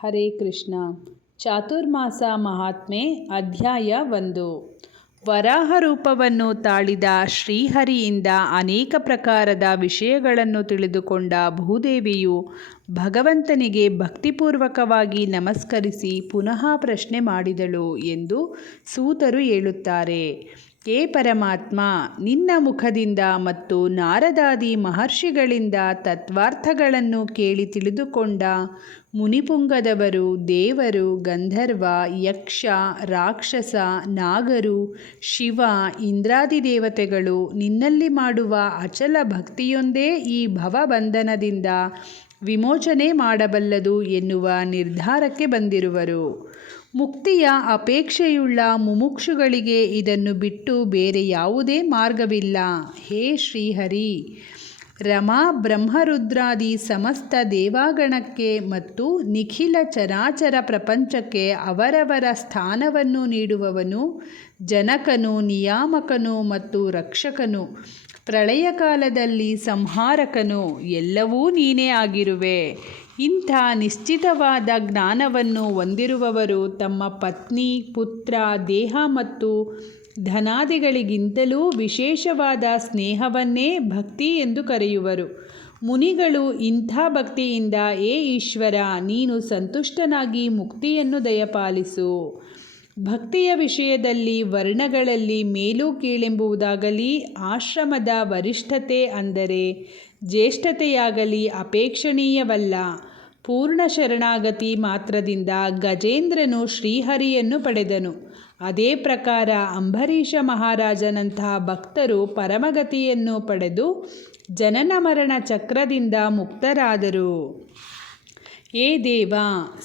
ಹರೇ ಕೃಷ್ಣ. ಚಾತುರ್ಮಾಸ ಮಹಾತ್ಮೆ ಅಧ್ಯಾಯ ಒಂದು. ವರಾಹ ರೂಪವನ್ನು ತಾಳಿದ ಶ್ರೀಹರಿಯಿಂದ ಅನೇಕ ಪ್ರಕಾರದ ವಿಷಯಗಳನ್ನು ತಿಳಿದುಕೊಂಡ ಭೂದೇವಿಯು ಭಗವಂತನಿಗೆ ಭಕ್ತಿಪೂರ್ವಕವಾಗಿ ನಮಸ್ಕರಿಸಿ ಪುನಃ ಪ್ರಶ್ನೆ ಮಾಡಿದಳು ಎಂದು ಸೂತರು ಹೇಳುತ್ತಾರೆ. ಏ ಪರಮಾತ್ಮ, ನಿನ್ನ ಮುಖದಿಂದ ಮತ್ತು ನಾರದಾದಿ ಮಹರ್ಷಿಗಳಿಂದ ತತ್ವಾರ್ಥಗಳನ್ನು ಕೇಳಿ ತಿಳಿದುಕೊಂಡ ಮುನಿಪುಂಗದವರು, ದೇವರು, ಗಂಧರ್ವ, ಯಕ್ಷ, ರಾಕ್ಷಸ, ನಾಗರು, ಶಿವ, ಇಂದ್ರಾದಿ ದೇವತೆಗಳು ನಿನ್ನಲ್ಲಿ ಮಾಡುವ ಅಚಲ ಭಕ್ತಿಯೊಂದೇ ಈ ಭವಬಂಧನದಿಂದ ವಿಮೋಚನೆ ಮಾಡಬಲ್ಲದು ಎನ್ನುವ ನಿರ್ಧಾರಕ್ಕೆ ಬಂದಿರುವರು. ಮುಕ್ತಿಯ ಅಪೇಕ್ಷೆಯುಳ್ಳ ಮುಮುಕ್ಷುಗಳಿಗೆ ಇದನ್ನು ಬಿಟ್ಟು ಬೇರೆ ಯಾವುದೇ ಮಾರ್ಗವಿಲ್ಲ. ಹೇ ಶ್ರೀಹರಿ! ರಮಾ ಬ್ರಹ್ಮರುದ್ರಾದಿ ಸಮಸ್ತ ದೇವಾಗಣಕ್ಕೆ ಮತ್ತು ನಿಖಿಲ ಚರಾಚರ ಪ್ರಪಂಚಕ್ಕೆ ಅವರವರ ಸ್ಥಾನವನ್ನು ನೀಡುವವನು, ಜನಕನು, ನಿಯಾಮಕನು ಮತ್ತು ರಕ್ಷಕನು ಪ್ರಳಯ ಕಾಲದಲ್ಲಿ ಸಂಹಾರಕನು, ಎಲ್ಲವೂ ನೀನೇ ಆಗಿರುವೆ. ಇಂಥ ನಿಶ್ಚಿತವಾದ ಜ್ಞಾನವನ್ನು ಹೊಂದಿರುವವರು ತಮ್ಮ ಪತ್ನಿ, ಪುತ್ರ, ದೇಹ ಮತ್ತು ಧನಾದಿಗಳಿಗಿಂತಲೂ ವಿಶೇಷವಾದ ಸ್ನೇಹವನ್ನೇ ಭಕ್ತಿ ಎಂದು ಕರೆಯುವರು. ಮುನಿಗಳು ಇಂಥ ಭಕ್ತಿಯಿಂದ, ಏ ಈಶ್ವರ, ನೀನು ಸಂತುಷ್ಟನಾಗಿ ಮುಕ್ತಿಯನ್ನು ದಯಪಾಲಿಸು. ಭಕ್ತಿಯ ವಿಷಯದಲ್ಲಿ ವರ್ಣಗಳಲ್ಲಿ ಮೇಲು ಕೀಳೆಂಬುವುದಾಗಲಿ ಆಶ್ರಮದ ವರಿಷ್ಠತೆ ಅಂದರೆ ಜ್ಯೇಷ್ಠತೆಯಾಗಲಿ ಅಪೇಕ್ಷಣೀಯವಲ್ಲ. ಪೂರ್ಣ ಶರಣಾಗತಿ ಮಾತ್ರದಿಂದ ಗಜೇಂದ್ರನು ಶ್ರೀಹರಿಯನ್ನು ಪಡೆದನು. ಅದೇ ಪ್ರಕಾರ ಅಂಬರೀಷ ಮಹಾರಾಜನಂತಹ ಭಕ್ತರು ಪರಮಗತಿಯನ್ನು ಪಡೆದು ಜನನ ಮರಣ ಚಕ್ರದಿಂದ ಮುಕ್ತರಾದರು. ಏ ದೇವ,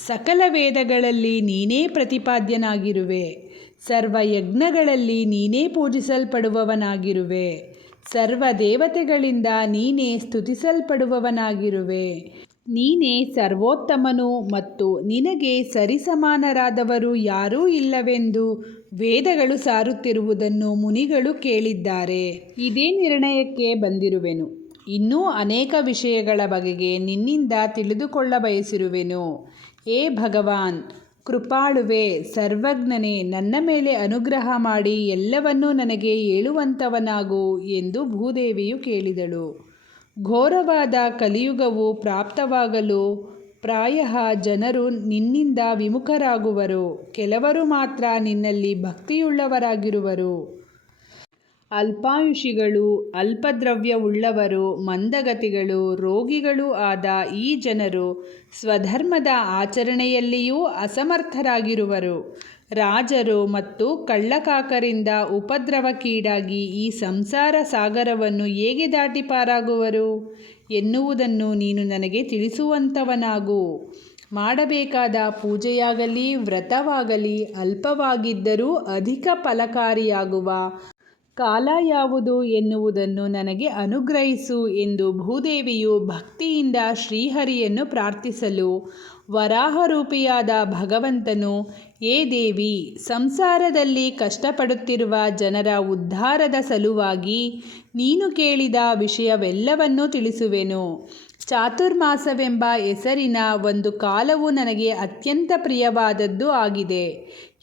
ಸಕಲ ವೇದಗಳಲ್ಲಿ ನೀನೇ ಪ್ರತಿಪಾದ್ಯನಾಗಿರುವೆ. ಸರ್ವ ಯಜ್ಞಗಳಲ್ಲಿ ನೀನೇ ಪೂಜಿಸಲ್ಪಡುವವನಾಗಿರುವೆ. ಸರ್ವ ದೇವತೆಗಳಿಂದ ನೀನೇ ಸ್ತುತಿಸಲ್ಪಡುವವನಾಗಿರುವೆ. ನೀನೇ ಸರ್ವೋತ್ತಮನು ಮತ್ತು ನಿನಗೆ ಸರಿಸಮಾನರಾದವರು ಯಾರೂ ಇಲ್ಲವೆಂದು ವೇದಗಳು ಸಾರುತ್ತಿರುವುದನ್ನು ಮುನಿಗಳು ಕೇಳಿದ್ದಾರೆ. ಇದೇ ನಿರ್ಣಯಕ್ಕೆ ಬಂದಿರುವೆನು. ಇನ್ನೂ ಅನೇಕ ವಿಷಯಗಳ ಬಗೆಗೆ ನಿನ್ನಿಂದ ತಿಳಿದುಕೊಳ್ಳ ಬಯಸಿರುವೆನು. ಏ ಭಗವಾನ್, ಕೃಪಾಳುವೆ, ಸರ್ವಜ್ಞನೇ, ನನ್ನ ಮೇಲೆ ಅನುಗ್ರಹ ಮಾಡಿ ಎಲ್ಲವನ್ನೂ ನನಗೆ ಹೇಳುವಂಥವನಾಗು ಎಂದು ಭೂದೇವಿಯು ಕೇಳಿದಳು. ಘೋರವಾದ ಕಲಿಯುಗವು ಪ್ರಾಪ್ತವಾಗಲು ಪ್ರಾಯಃ ಜನರು ನಿನ್ನಿಂದ ವಿಮುಖರಾಗುವರು. ಕೆಲವರು ಮಾತ್ರ ನಿನ್ನಲ್ಲಿ ಭಕ್ತಿಯುಳ್ಳವರಾಗಿರುವರು. ಅಲ್ಪಾಯುಷಿಗಳು, ಅಲ್ಪದ್ರವ್ಯವುಳ್ಳವರು, ಮಂದಗತಿಗಳು, ರೋಗಿಗಳೂ ಆದ ಈ ಜನರು ಸ್ವಧರ್ಮದ ಆಚರಣೆಯಲ್ಲಿಯೂ ಅಸಮರ್ಥರಾಗಿರುವರು. ರಾಜರು ಮತ್ತು ಕಳ್ಳಕಾಕರಿಂದ ಉಪದ್ರವಕ್ಕೀಡಾಗಿ ಈ ಸಂಸಾರ ಸಾಗರವನ್ನು ಹೇಗೆ ದಾಟಿ ಪಾರಾಗುವರು? ಎನ್ನುವುದನ್ನು ನೀನು ನನಗೆ ತಿಳಿಸುವಂಥವನಾಗು ಮಾಡಬೇಕಾದ ಪೂಜೆಯಾಗಲಿ, ವ್ರತವಾಗಲಿ, ಅಲ್ಪವಾಗಿದ್ದರೂ ಅಧಿಕ ಫಲಕಾರಿಯಾಗುವ ಕಾಲ ಯಾವುದು ಎನ್ನುವುದನ್ನು ನನಗೆ ಅನುಗ್ರಹಿಸು ಎಂದು ಭೂದೇವಿಯು ಭಕ್ತಿಯಿಂದ ಶ್ರೀಹರಿಯನ್ನು ಪ್ರಾರ್ಥಿಸಲು ವರಾಹರೂಪಿಯಾದ ಭಗವಂತನು, ಏ ದೇವಿ, ಸಂಸಾರದಲ್ಲಿ ಕಷ್ಟಪಡುತ್ತಿರುವ ಜನರ ಉದ್ಧಾರದ ಸಲುವಾಗಿ ನೀನು ಕೇಳಿದ ವಿಷಯವೆಲ್ಲವನ್ನೂ ತಿಳಿಸುವೆನು. ಚಾತುರ್ಮಾಸವೆಂಬ ಹೆಸರಿನ ಒಂದು ಕಾಲವು ನನಗೆ ಅತ್ಯಂತ ಪ್ರಿಯವಾದದ್ದು ಆಗಿದೆ.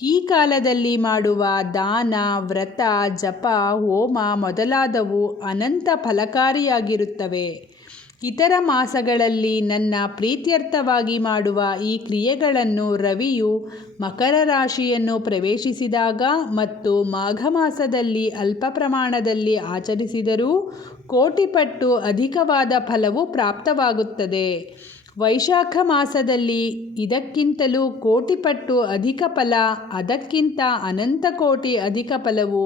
ಈ ಕಾಲದಲ್ಲಿ ಮಾಡುವ ದಾನ, ವ್ರತ, ಜಪ, ಹೋಮ ಮೊದಲಾದವು ಅನಂತ ಫಲಕಾರಿಯಾಗಿರುತ್ತವೆ. ಇತರ ಮಾಸಗಳಲ್ಲಿ ನನ್ನ ಪ್ರೀತ್ಯರ್ಥವಾಗಿ ಮಾಡುವ ಈ ಕ್ರಿಯೆಗಳನ್ನು ರವಿಯು ಮಕರ ರಾಶಿಯನ್ನು ಪ್ರವೇಶಿಸಿದಾಗ ಮತ್ತು ಮಾಘ ಮಾಸದಲ್ಲಿ ಅಲ್ಪ ಪ್ರಮಾಣದಲ್ಲಿ ಆಚರಿಸಿದರೂ ಕೋಟಿಪಟ್ಟು ಅಧಿಕವಾದ ಫಲವು ಪ್ರಾಪ್ತವಾಗುತ್ತದೆ. ವೈಶಾಖ ಮಾಸದಲ್ಲಿ ಇದಕ್ಕಿಂತಲೂ ಕೋಟಿಪಟ್ಟು ಅಧಿಕ ಫಲ, ಅದಕ್ಕಿಂತ ಅನಂತ ಕೋಟಿ ಅಧಿಕ ಫಲವು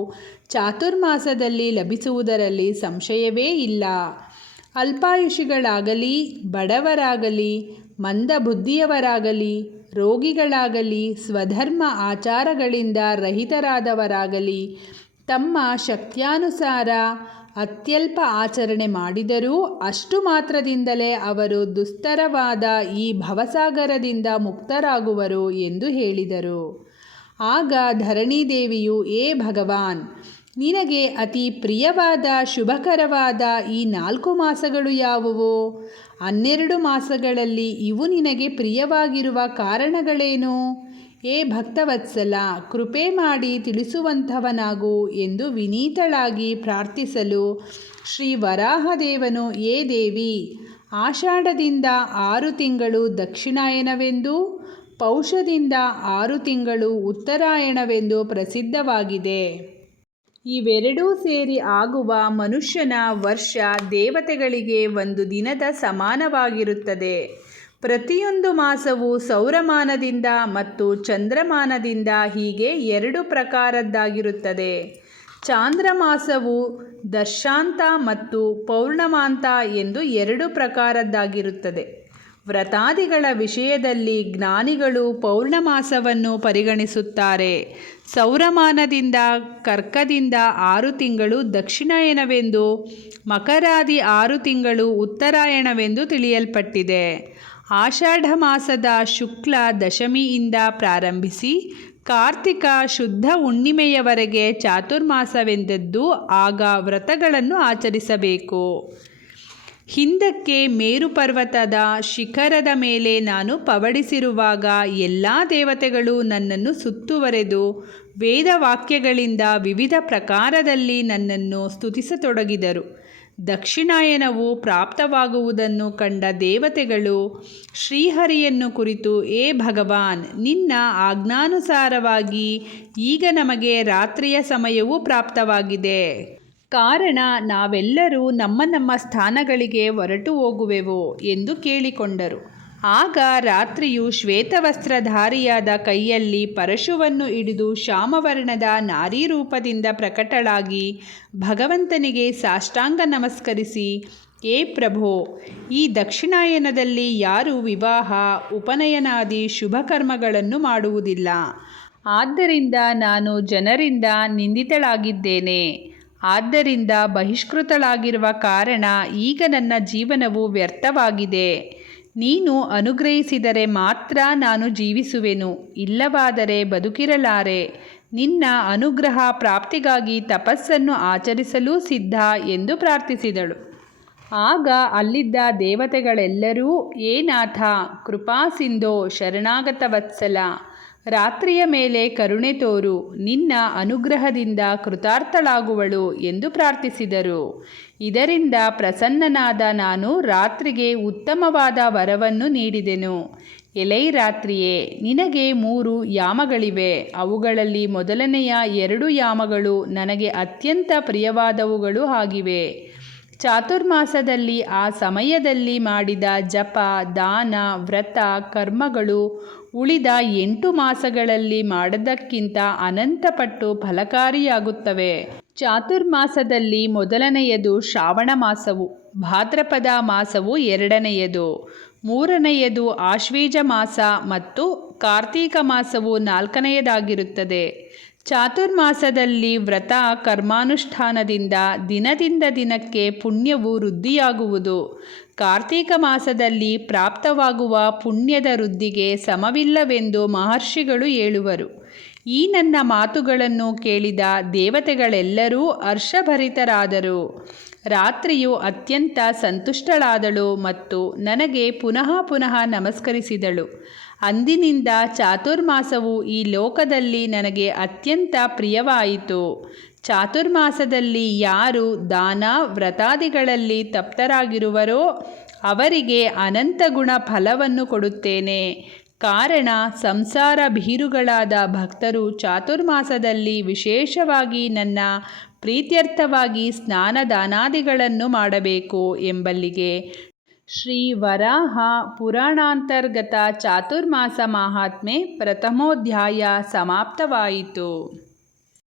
ಚಾತುರ್ಮಾಸದಲ್ಲಿ ಲಭಿಸುವುದರಲ್ಲಿ ಸಂಶಯವೇ ಇಲ್ಲ. ಅಲ್ಪಾಯುಷಿಗಳಾಗಲಿ, ಬಡವರಾಗಲಿ, ಮಂದಬುದ್ಧಿಯವರಾಗಲಿ, ರೋಗಿಗಳಾಗಲಿ, ಸ್ವಧರ್ಮ ಆಚಾರಗಳಿಂದ ರಹಿತರಾದವರಾಗಲಿ, ತಮ್ಮ ಶಕ್ತ್ಯಾನುಸಾರ ಅತ್ಯಲ್ಪ ಆಚರಣೆ ಮಾಡಿದರೂ ಅಷ್ಟು ಮಾತ್ರದಿಂದಲೇ ಅವರು ದುಸ್ತರವಾದ ಈ ಭವಸಾಗರದಿಂದ ಮುಕ್ತರಾಗುವರು ಎಂದು ಹೇಳಿದರು. ಆಗ ಧರಣಿದೇವಿಯು ಏ ಭಗವಾನ್ ನಿನಗೆ ಅತಿ ಪ್ರಿಯವಾದ, ಶುಭಕರವಾದ ಈ ನಾಲ್ಕು ಮಾಸಗಳು ಯಾವುವು? ಹನ್ನೆರಡು ಮಾಸಗಳಲ್ಲಿ ಇವು ನಿನಗೆ ಪ್ರಿಯವಾಗಿರುವ ಕಾರಣಗಳೇನು? ಏ ಭಕ್ತವತ್ಸಲ, ಕೃಪೆ ಮಾಡಿ ತಿಳಿಸುವಂಥವನಾಗು ಎಂದು ವಿನೀತಳಾಗಿ ಪ್ರಾರ್ಥಿಸಲು ಶ್ರೀ ವರಾಹದೇವನು, ಏ ದೇವಿ, ಆಷಾಢದಿಂದ ಆರು ತಿಂಗಳು ದಕ್ಷಿಣಾಯನವೆಂದು, ಪೌಷದಿಂದ ಆರು ತಿಂಗಳು ಉತ್ತರಾಯಣವೆಂದು ಪ್ರಸಿದ್ಧವಾಗಿದೆ. ಇವೆರಡೂ ಸೇರಿ ಆಗುವ ಮನುಷ್ಯನ ವರ್ಷ ದೇವತೆಗಳಿಗೆ ಒಂದು ದಿನದ ಸಮಾನವಾಗಿರುತ್ತದೆ. ಪ್ರತಿಯೊಂದು ಮಾಸವು ಸೌರಮಾನದಿಂದ ಮತ್ತು ಚಂದ್ರಮಾನದಿಂದ ಹೀಗೆ ಎರಡು ಪ್ರಕಾರದ್ದಾಗಿರುತ್ತದೆ. ಚಾಂದ್ರಮಾಸವು ದರ್ಶಾಂತ ಮತ್ತು ಪೌರ್ಣಮಾಂತ ಎಂದು ಎರಡು ಪ್ರಕಾರದ್ದಾಗಿರುತ್ತದೆ. ವ್ರತಾದಿಗಳ ವಿಷಯದಲ್ಲಿ ಜ್ಞಾನಿಗಳು ಪೌರ್ಣಮಾಸವನ್ನು ಪರಿಗಣಿಸುತ್ತಾರೆ. ಸೌರಮಾನದಿಂದ ಕರ್ಕದಿಂದ ಆರು ತಿಂಗಳು ದಕ್ಷಿಣಾಯನವೆಂದು, ಮಕರಾದಿ ಆರು ತಿಂಗಳು ಉತ್ತರಾಯಣವೆಂದು ತಿಳಿಯಲ್ಪಟ್ಟಿದೆ. ಆಷಾಢ ಮಾಸದ ಶುಕ್ಲ ದಶಮಿಯಿಂದ ಪ್ರಾರಂಭಿಸಿ, ಕಾರ್ತಿಕ ಶುದ್ಧ ಹುಣ್ಣಿಮೆಯವರೆಗೆ ಚಾತುರ್ಮಾಸವೆಂದದ್ದು ಆಗ ವ್ರತಗಳನ್ನು ಆಚರಿಸಬೇಕು. ಹಿಂದಕ್ಕೆ ಮೇರು ಪರ್ವತದ ಶಿಖರದ ಮೇಲೆ ನಾನು ಪವಡಿಸಿರುವಾಗ ಎಲ್ಲ ದೇವತೆಗಳು ನನ್ನನ್ನು ಸುತ್ತುವರೆದು ವೇದವಾಕ್ಯಗಳಿಂದ ವಿವಿಧ ಪ್ರಕಾರದಲ್ಲಿ ನನ್ನನ್ನು ಸ್ತುತಿಸತೊಡಗಿದರು. ದಕ್ಷಿಣಾಯನವು ಪ್ರಾಪ್ತವಾಗುವುದನ್ನು ಕಂಡ ದೇವತೆಗಳು, ಶ್ರೀಹರಿಯನ್ನು ಕುರಿತು, ಏ ಭಗವಾನ್, ನಿನ್ನ ಆಜ್ಞಾನುಸಾರವಾಗಿ ಈಗ ನಮಗೆ ರಾತ್ರಿಯ ಸಮಯವೂ ಪ್ರಾಪ್ತವಾಗಿದೆ. ಕಾರಣ ನಾವೆಲ್ಲರೂ ನಮ್ಮ ನಮ್ಮ ಸ್ಥಾನಗಳಿಗೆ ಹೊರಟು ಹೋಗುವೆವು ಎಂದು ಕೇಳಿಕೊಂಡರು. ಆಗ ರಾತ್ರಿಯು ಶ್ವೇತವಸ್ತ್ರಧಾರಿಯಾದ ಕೈಯಲ್ಲಿ ಪರಶುವನ್ನು ಹಿಡಿದು ಶ್ಯಾಮವರ್ಣದ ನಾರಿ ರೂಪದಿಂದ ಪ್ರಕಟಳಾಗಿ ಭಗವಂತನಿಗೆ ಸಾಷ್ಟಾಂಗ ನಮಸ್ಕರಿಸಿ, ಏ ಪ್ರಭೋ, ಈ ದಕ್ಷಿಣಾಯನದಲ್ಲಿ ಯಾರು ವಿವಾಹ, ಉಪನಯನಾದಿ ಶುಭ ಕರ್ಮಗಳನ್ನು ಮಾಡುವುದಿಲ್ಲ. ಆದ್ದರಿಂದ ನಾನು ಜನರಿಂದ ನಿಂದಿತಳಾಗಿದ್ದೇನೆ. ಆದ್ದರಿಂದ ಬಹಿಷ್ಕೃತಳಾಗಿರುವ ಕಾರಣ ಈಗ ನನ್ನ ಜೀವನವು ವ್ಯರ್ಥವಾಗಿದೆ. ನೀನು ಅನುಗ್ರಹಿಸಿದರೆ ಮಾತ್ರ ನಾನು ಜೀವಿಸುವೆನು. ಇಲ್ಲವಾದರೆ ಬದುಕಿರಲಾರೆ. ನಿನ್ನ ಅನುಗ್ರಹ ಪ್ರಾಪ್ತಿಗಾಗಿ ತಪಸ್ಸನ್ನು ಆಚರಿಸಲೂ ಸಿದ್ಧ ಎಂದು ಪ್ರಾರ್ಥಿಸಿದಳು. ಆಗ ಅಲ್ಲಿದ್ದ ದೇವತೆಗಳೆಲ್ಲರೂ, ಏನಾಥ ನಾಥ ಕೃಪಾಸಿಂಧೋ ಶರಣಾಗತ ವತ್ಸಲ ರಾತ್ರಿಯ ಮೇಲೆ ಕರುಣೆ ತೋರು, ನಿನ್ನ ಅನುಗ್ರಹದಿಂದ ಕೃತಾರ್ಥಳಾಗುವಳು ಎಂದು ಪ್ರಾರ್ಥಿಸಿದರು. ಇದರಿಂದ ಪ್ರಸನ್ನನಾದ ನಾನು ರಾತ್ರಿಗೆ ಉತ್ತಮವಾದ ವರವನ್ನು ನೀಡಿದೆನು. ಎಲೈ ರಾತ್ರಿಯೇ, ನಿನಗೆ ಮೂರು ಯಾಮಗಳಿವೆ. ಅವುಗಳಲ್ಲಿ ಮೊದಲನೆಯ ಎರಡು ಯಾಮಗಳು ನನಗೆ ಅತ್ಯಂತ ಪ್ರಿಯವಾದವುಗಳು ಆಗಿವೆ. ಚಾತುರ್ಮಾಸದಲ್ಲಿ ಆ ಸಮಯದಲ್ಲಿ ಮಾಡಿದ ಜಪ, ದಾನ, ವ್ರತ, ಕರ್ಮಗಳು ಉಳಿದ ಎಂಟು ಮಾಸಗಳಲ್ಲಿ ಮಾಡದಕ್ಕಿಂತ ಅನಂತಪಟ್ಟು ಫಲಕಾರಿಯಾಗುತ್ತವೆ. ಚಾತುರ್ಮಾಸದಲ್ಲಿ ಮೊದಲನೆಯದು ಶ್ರಾವಣ ಮಾಸವು, ಭಾದ್ರಪದ ಮಾಸವು ಎರಡನೆಯದು, ಮೂರನೆಯದು ಆಶ್ವೀಜ ಮಾಸ ಮತ್ತು ಕಾರ್ತೀಕ ಮಾಸವು ನಾಲ್ಕನೆಯದಾಗಿರುತ್ತದೆ. ಚಾತುರ್ಮಾಸದಲ್ಲಿ ವ್ರತ ಕರ್ಮಾನುಷ್ಠಾನದಿಂದ ದಿನದಿಂದ ದಿನಕ್ಕೆ ಪುಣ್ಯವು ವೃದ್ಧಿಯಾಗುವುದು. ಕಾರ್ತೀಕ ಮಾಸದಲ್ಲಿ ಪ್ರಾಪ್ತವಾಗುವ ಪುಣ್ಯದ ವೃದ್ಧಿಗೆ ಸಮವಿಲ್ಲವೆಂದು ಮಹರ್ಷಿಗಳು ಹೇಳುವರು. ಈ ನನ್ನ ಮಾತುಗಳನ್ನು ಕೇಳಿದ ದೇವತೆಗಳೆಲ್ಲರೂ ಹರ್ಷಭರಿತರಾದರು. ರಾತ್ರಿಯು ಅತ್ಯಂತ ಸಂತುಷ್ಟಳಾದಳು ಮತ್ತು ನನಗೆ ಪುನಃ ಪುನಃ ನಮಸ್ಕರಿಸಿದಳು. ಅಂದಿನಿಂದ ಚಾತುರ್ಮಾಸವು ಈ ಲೋಕದಲ್ಲಿ ನನಗೆ ಅತ್ಯಂತ ಪ್ರಿಯವಾಯಿತು. ಚಾತುರ್ಮಾಸದಲ್ಲಿ ಯಾರು ದಾನ ವ್ರತಾದಿಗಳಲ್ಲಿ ತಪ್ತರಾಗಿರುವರೋ ಅವರಿಗೆ ಅನಂತ ಗುಣ ಫಲವನ್ನು ಕೊಡುತ್ತೇನೆ. ಕಾರಣ ಸಂಸಾರ ಭೀರುಗಳಾದ ಭಕ್ತರು ಚಾತುರ್ಮಾಸದಲ್ಲಿ ವಿಶೇಷವಾಗಿ ನನ್ನ ಪ್ರೀತ್ಯರ್ಥವಾಗಿ ಸ್ನಾನ ದಾನಾದಿಗಳನ್ನು ಮಾಡಬೇಕು ಎಂಬಲ್ಲಿಗೆ. ಶ್ರೀ ವರಾಹ ಪುರಾಣಾಂತರ್ಗತ ಚಾತುರ್ಮಾಸ ಮಹಾತ್ಮೆ ಪ್ರಥಮೋಧ್ಯಾಯ ಸಮಾಪ್ತವಾಯಿತು.